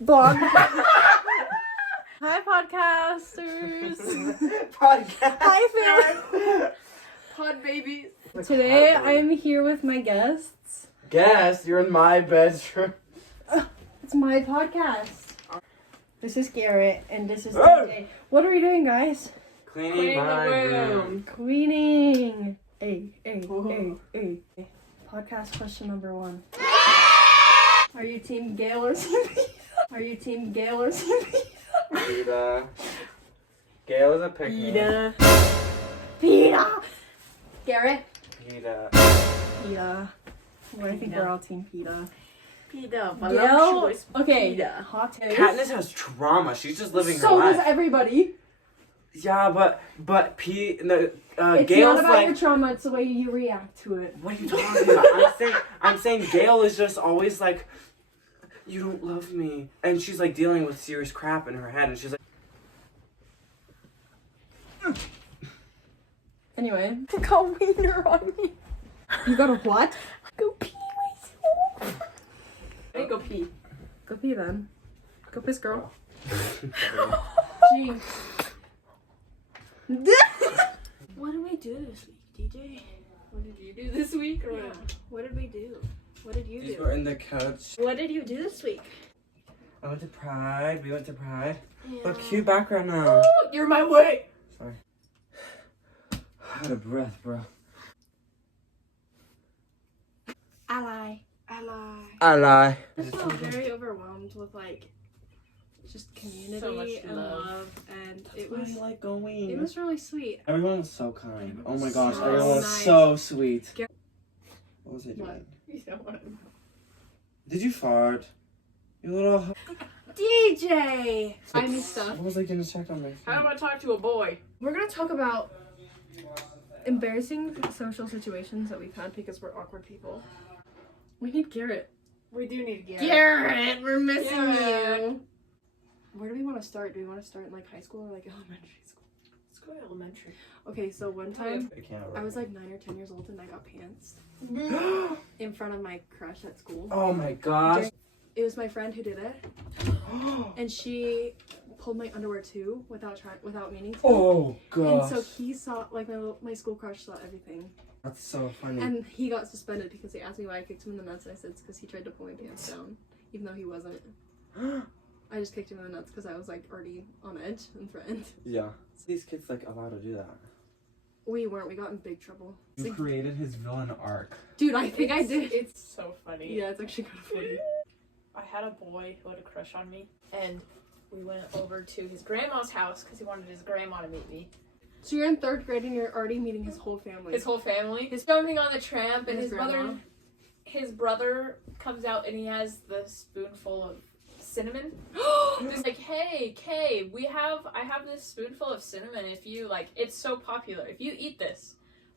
Blog. Hi, podcasters. Podcast. Hi, fam. Pod babies. Today, I'm here with my guests. Guess you're in my bedroom. It's my podcast. This is Garrett, and this is Oh. DJ. What are we doing, guys? Cleaning my room. Cleaning. Hey. Podcast question number 1. Are you team Gail or team Peta? Are you team Gail or team Peta? Peta. Gail is a picnic. Peta. Garrett? Peta. Peta. Well, I think we're all team Peta. Peta. Gail? Okay. Hot take. Katniss has trauma. She's just living her So life. does everybody. Yeah, but It's Gail's not about like. your trauma, it's the way you react to it. What are you talking about? I'm saying Gail is just always like, you don't love me, and she's like dealing with serious crap in her head, and she's like. Anyway. I got wiener on me. You got a what? Go pee myself. Hey, go pee. Go pee then. Go piss, girl. Gee. What did we do this week, DJ? What did you do this week? Or what did we do? What did you These do? were in the couch. What did you do this week? I went to Pride. We went to Pride. Yeah. Look, cute background now. You're my way. Sorry. Out of breath, bro. Ally. I lie. I feel very overwhelmed with just community So much and love, and it was going. really sweet. Everyone was so kind. Oh my gosh, So everyone was nice. so sweet. Gar- What was I doing? What? You don't want to. Did you fart? You little. DJ. Find me stuff. What was I gonna check on my phone? How do I talk to a boy? We're gonna talk about embarrassing social situations that we've had because we're awkward people. We need Garrett. We do need Garrett. Garrett, we're missing Garrett. you. Where do we want to start? Do we want to start in high school or elementary school? Let's go to elementary. Okay, so one time I can't. I was 9 or 10 years old and I got pants in front of my crush at school. Oh my gosh. It was my friend who did it, and she pulled my underwear too without meaning to. Oh gosh. And so he saw, my school crush saw everything. That's so funny. And he got suspended because he asked me why I kicked him in the nuts, and I said it's because he tried to pull my pants down, even though he wasn't. I just kicked him in the nuts because I was already on edge and threatened. Yeah. These kids allowed to do that. We weren't. We got in big trouble. You created his villain arc. Dude, I think I did. It's so funny. Yeah, it's actually kind of funny. I had a boy who had a crush on me, and we went over to his grandma's house because he wanted his grandma to meet me. So you're in 3rd grade and you're already meeting his whole family. His whole family. He's jumping on the tramp, and His grandma? his brother comes out and he has the spoonful of cinnamon. He's like, hey, Kay, I have this spoonful of cinnamon. If you it's so popular. If you eat this,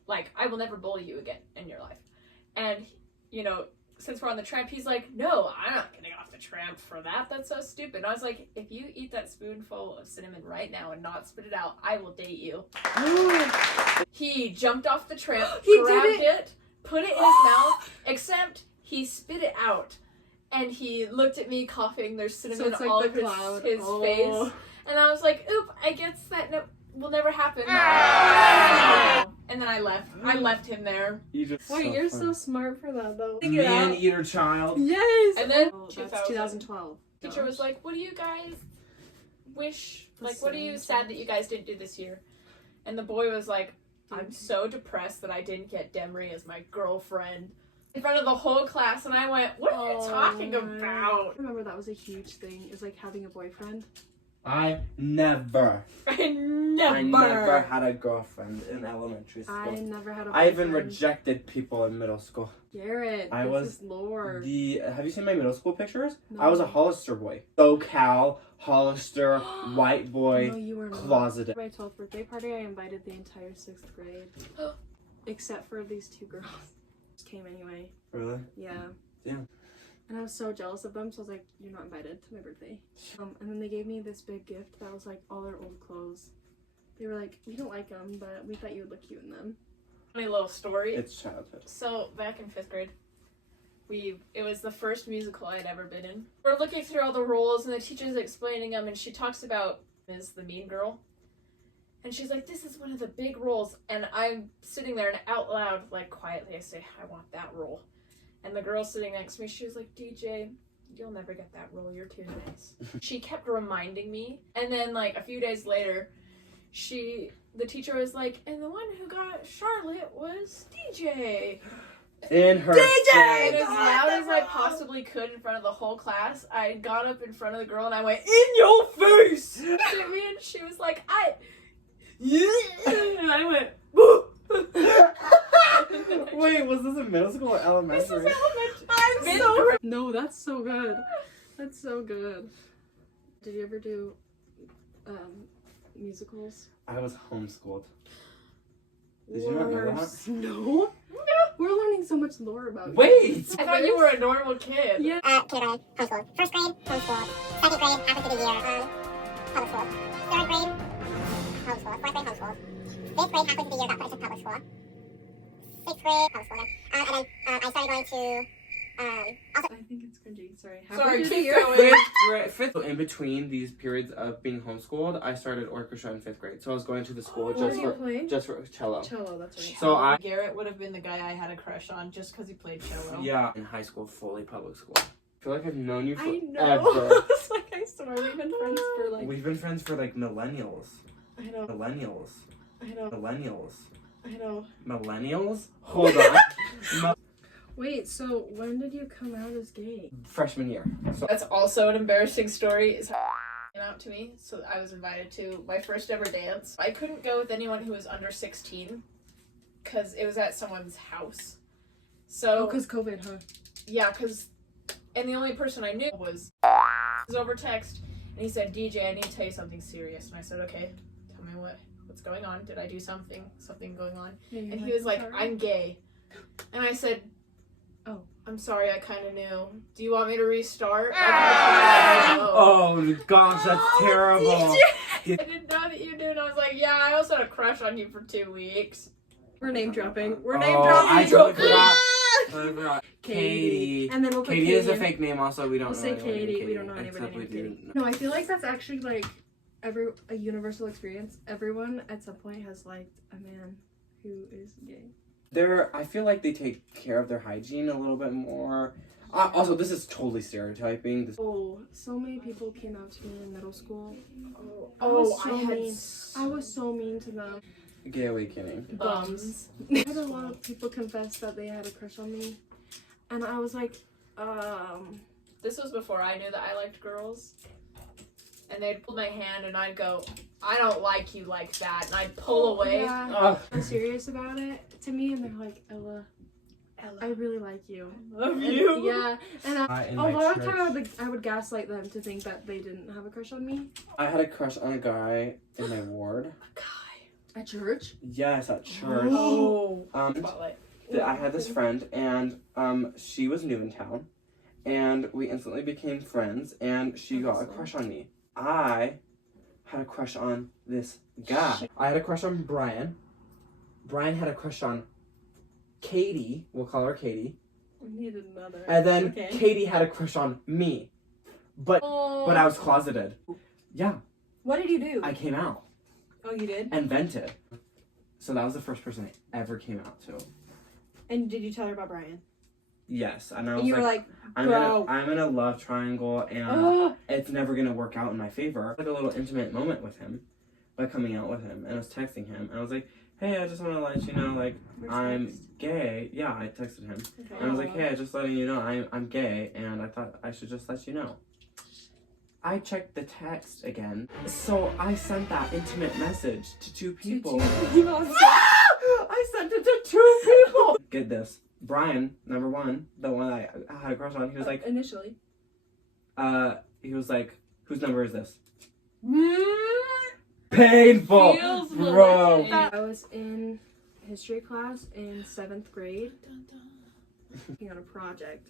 I will never bully you again in your life. And, since we're on the tramp, he's like, no, I'm not getting off the tramp for that. That's so stupid. And I was like, if you eat that spoonful of cinnamon right now and not spit it out, I will date you. He jumped off the tramp, grabbed it, put it in his mouth, except he spit it out. And he looked at me coughing. There's cinnamon So it's all the over cloud. his face. And I was like, oop, I guess that will never happen. And then I left. I left him there. Wait, you're so smart for that, though. Man eater child. Yes! And then that's 2012. Teacher was like, what do you guys wish, what are you sad that you guys didn't do this year? And the boy was like, I'm so depressed that I didn't get Demery as my girlfriend in front of the whole class. And I went, what are you talking about? I remember that was a huge thing, is having a boyfriend. I never I never had a girlfriend in elementary school. I never had a boyfriend. I even rejected people in middle school. Garrett, I this was is Lord. Have you seen my middle school pictures? No. I was a Hollister boy. SoCal, Hollister, white boy, No, you were not. closeted. For my 12th birthday party, I invited the entire 6th grade. Except for these 2 girls. Just came anyway. Really? Yeah. Damn. And I was so jealous of them, so I was like, you're not invited to my birthday. And then they gave me this big gift that was all their old clothes. They were like, we don't like them, but we thought you would look cute in them. Funny little story. It's childhood. So back in 5th grade, It was the first musical I'd ever been in. We're looking through all the roles, and the teacher's explaining them, and she talks about is the mean girl. And she's like, this is one of the big roles. And I'm sitting there, and out loud, like, quietly, I say, I want that role. And the girl sitting next to me, she was like, DJ, you'll never get that role. You're too nice. She kept reminding me. And then, like, a few days later, the teacher was like, and the one who got Charlotte was DJ. In her DJ! And as loud as I possibly could in front of the whole class, I got up in front of the girl and I went, in your face! To me, and she was like, and I went, boo! Wait, was this in middle school or elementary? This is elementary. No, that's so good. That's so good. Did you ever do musicals? I was homeschooled. Did you not know that? No. We're learning so much lore about you. Wait! I thought you were a normal kid. Yeah. Kindergarten, homeschooled. First grade, homeschooled. Second grade, halfway through the year, public school. Third grade, homeschooled. Fourth grade, homeschooled. Fifth grade, halfway through the year, got put into public school. Sixth grade, homeschooled. And then I started going to, also... I think it's cringy. Sorry. Sorry, Halfway through the keep year. going. Fifth. So in between these periods of being homeschooled, I started orchestra in 5th grade. So I was going to the school What just were you for playing? cello. Cello, that's right. So I Garrett would have been the guy I had a crush on just because he played cello. yeah in high school, fully public school. I feel like I've known you I forever. know. It's like I swear we've been friends for like. We've been friends for like millennials. I know. Millennials. I know. Millennials. I know. Millennials? Hold on. Wait. So when did you come out as gay? Freshman year. So That's also an embarrassing story. Is came out to me, so I was invited to my first ever dance. I couldn't go with anyone who was under 16 because it was at someone's house. So Because COVID, huh? yeah, and the only person I knew was over text, and he said, DJ, I need to tell you something serious. And I said, okay, tell me what's going on. Did I do something going on? Yeah, And he was like, sorry. I'm gay. And I said, Oh. I'm sorry, I kind of knew. Do you want me to restart? oh gosh, that's terrible. I didn't know that you knew, and I was like, yeah, I also had a crush on you for 2 weeks. We're name dropping. We're Oh, name dropping. I totally forgot. Totally forgot. Katie. And then we'll put Katie is a Katie. fake name. Also, we don't We'll know say anyone named Katie. We don't know anybody except we named do Katie. know- No, I feel like that's actually like a universal experience. Everyone at some point has liked a man who is gay. I feel like they take care of their hygiene a little bit more. Also, this is totally stereotyping. Oh, so many people came out to me in middle school. I Oh, was so I had mean. I was so mean to them. Gay awakening. bums. I had a lot of people confess that they had a crush on me, and I was like, This was before I knew that I liked girls. And they'd pull my hand, and I'd go, I don't like you like that. And I'd pull away. Yeah, I'm serious about it to me, and they're like, Ella, I really like you. Love And- you. yeah, and In a my lot of church- time I would gaslight them to think that they didn't have a crush on me. I had a crush on a guy in my ward. At church? Yes, at church. Oh. Spotlight. I had this friend, and she was new in town, and we instantly became friends, and she got a crush on me. I had a crush on this guy. I had a crush on Brian. Brian had a crush on Katie. We'll call her Katie. We needed another. And then Okay. Katie had a crush on me. But I was closeted. Yeah, What did you do? I came out Oh, you did? and vented. So that was the first person I ever came out to. And did you tell her about Brian? Yes, and I was And you were like, bro. I'm in a love triangle, and oh, it's never gonna work out in my favor. Like a little intimate moment with him by coming out with him, and I was texting him, and I was like, "Hey, I just want to let you know, like, I'm gay." Yeah, I texted him, okay. and I was like, "Hey, just letting you know, I'm gay, and I thought I should just let you know." I checked the text again, so I sent that intimate message to two people. I sent it to 2 people. Get this, Brian, number one, the one I had a crush on. He was like, Initially. he was like, "Whose number is this?" Painful, Feels bro. malicious. I was in history class in 7th grade, working on a project,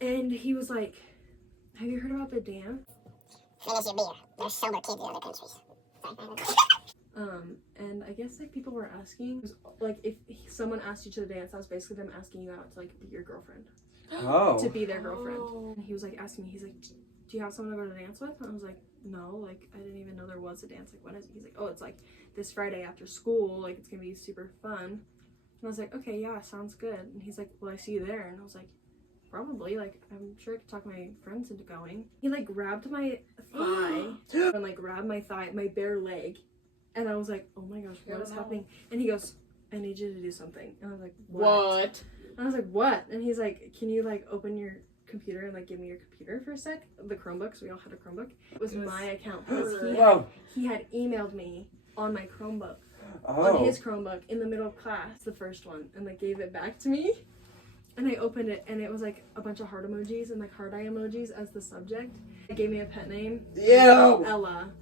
and he was like, "Have you heard about the dam?" finish your beer. There's sober kids in other countries. And I guess like people were asking, like if someone asked you to the dance, that was basically them asking you out to like be your girlfriend, to be their girlfriend. And he was like asking me, he's like, do you have someone to go to the dance with? And I was like, no, like I didn't even know there was a dance. Like, what is it? He's like, oh, it's like this Friday after school, like it's gonna be super fun. And I was like, okay, yeah, sounds good. And he's like, will I see you there? And I was like, probably, like I'm sure I could talk my friends into going. He like grabbed my thigh and like grabbed my thigh, my bare leg. And I was like, oh my gosh, what is happening? And he goes, I need you to do something. And I was like, what? And I was like, what? And he's like, can you like open your computer and like give me your computer for a sec? The Chromebooks, we all had a Chromebook. It was my account because he had emailed me on my Chromebook, on his Chromebook in the middle of class, the first one, and like gave it back to me. And I opened it and it was like a bunch of heart emojis and like heart eye emojis as the subject. It gave me a pet name, Ella.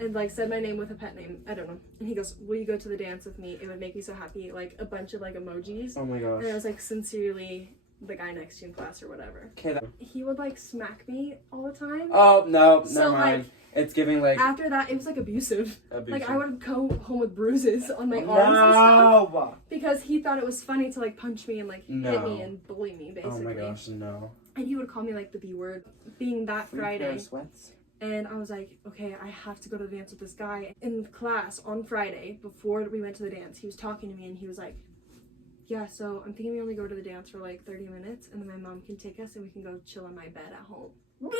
And like said my name with a pet name. I don't know. And he goes, will you go to the dance with me? It would make me so happy. Like a bunch of like emojis. Oh my gosh. And I was like, sincerely, the guy next to you in class or whatever. Okay. He would like smack me all the time. Oh no, So, never mind. like, it's giving like after that, it was like abusive. Like I would go home with bruises on my arms and stuff because he thought it was funny to like punch me and like hit me and bully me basically. Oh my gosh, no. And he would call me like the B word, being that Free pair Friday. of sweats. And I was like, okay, I have to go to the dance with this guy. In class on Friday, before we went to the dance, he was talking to me and he was like, yeah, so I'm thinking we only go to the dance for like 30 minutes and then my mom can take us and we can go chill in my bed at home. In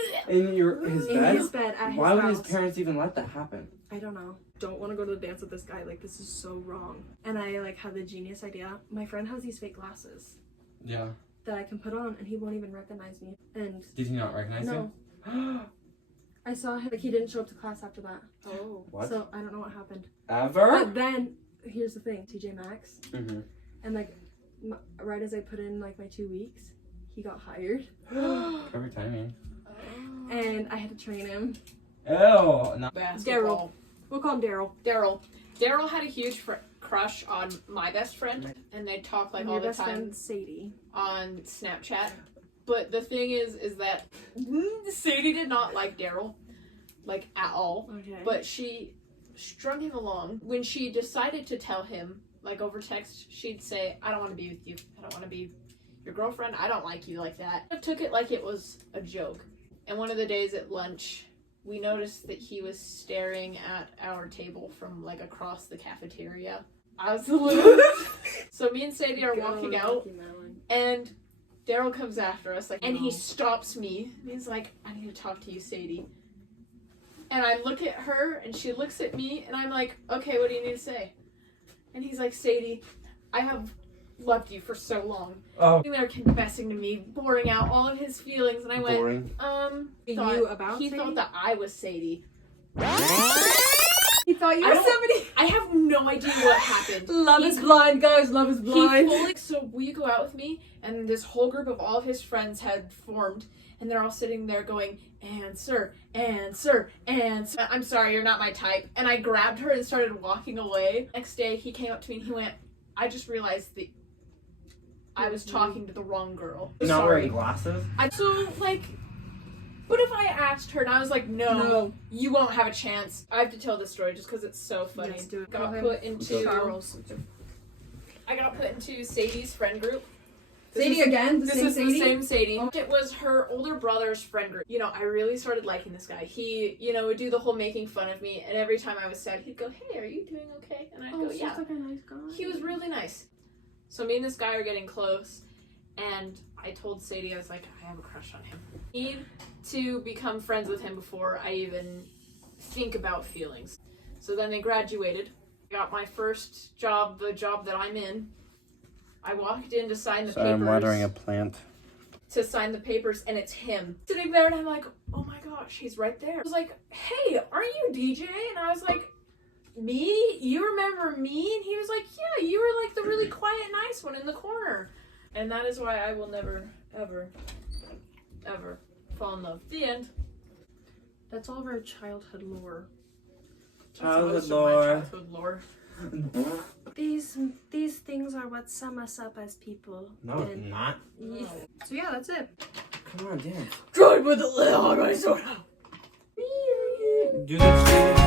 his bed? In his bed at his Why would house. his parents even let that happen? I don't know. Don't want to go to the dance with this guy. Like, this is so wrong. And I like had the genius idea. My friend has these fake glasses. Yeah. That I can put on and he won't even recognize me. And did he not recognize you? No. I saw him, like he didn't show up to class after that. Oh. What? So I don't know what happened. Ever? But then, here's the thing, TJ Maxx. Mm-hmm. And like, right as I put in like my 2 weeks, he got hired. Perfect timing. And I had to train him. Oh, no. Daryl. We'll call him Daryl. Daryl had a huge crush on my best friend, and they talk like And all your the best time friend, Sadie. on Snapchat. But the thing is that Sadie did not like Daryl, like at all. Okay. But she strung him along. When she decided to tell him, like over text, she'd say, I don't want to be with you. I don't want to be your girlfriend. I don't like you like that. I took it like it was a joke. And one of the days at lunch, we noticed that he was staring at our table from like across the cafeteria. I was a little... So me and Sadie are walking out, and Daryl comes after us, like, and he stops me. And he's like, I need to talk to you, Sadie. And I look at her, and she looks at me, and I'm like, okay, what do you need to say? And he's like, Sadie, I have loved you for so long. Oh. They're confessing to me, pouring out all of his feelings, and I went, he thought that I was Sadie. He thought you were somebody. I have no idea what happened. Love is blind, guys. Love is blind. So will you go out with me? And this whole group of all of his friends had formed, and they're all sitting there going, answer, answer, answer. I'm sorry, you're not my type. And I grabbed her and started walking away. Next day, he came up to me and he went, I just realized that I was talking to the wrong girl. Not wearing glasses? But if I asked her and I was like, no, you won't have a chance. I have to tell this story just because it's so funny. Yes, do it. I got put into Sadie's friend group. Sadie again? This is the same Sadie. It was her older brother's friend group. You know, I really started liking this guy. He, would do the whole making fun of me, and every time I was sad, he'd go, hey, are you doing okay? And I'd go, yeah. Like a nice guy. He was really nice. So me and this guy are getting close, and I told Sadie, I was like, I have a crush on him. I need to become friends with him before I even think about feelings. So then they graduated. I got my first job, the job that I'm in. I walked in to sign the papers. I'm watering a plant. To sign the papers, and it's him. Sitting there, and I'm like, oh my gosh, he's right there. I was like, hey, aren't you DJ? And I was like, me? You remember me? And he was like, yeah, you were like the really quiet, nice one in the corner. And that is why I will never, ever, ever fall in love. The end. That's all of our childhood lore. That's most of my childhood lore. These things are what sum us up as people. No, it's not. Yeah. So yeah, that's it. Come on, dance. Drive with a little on my soda. Do this.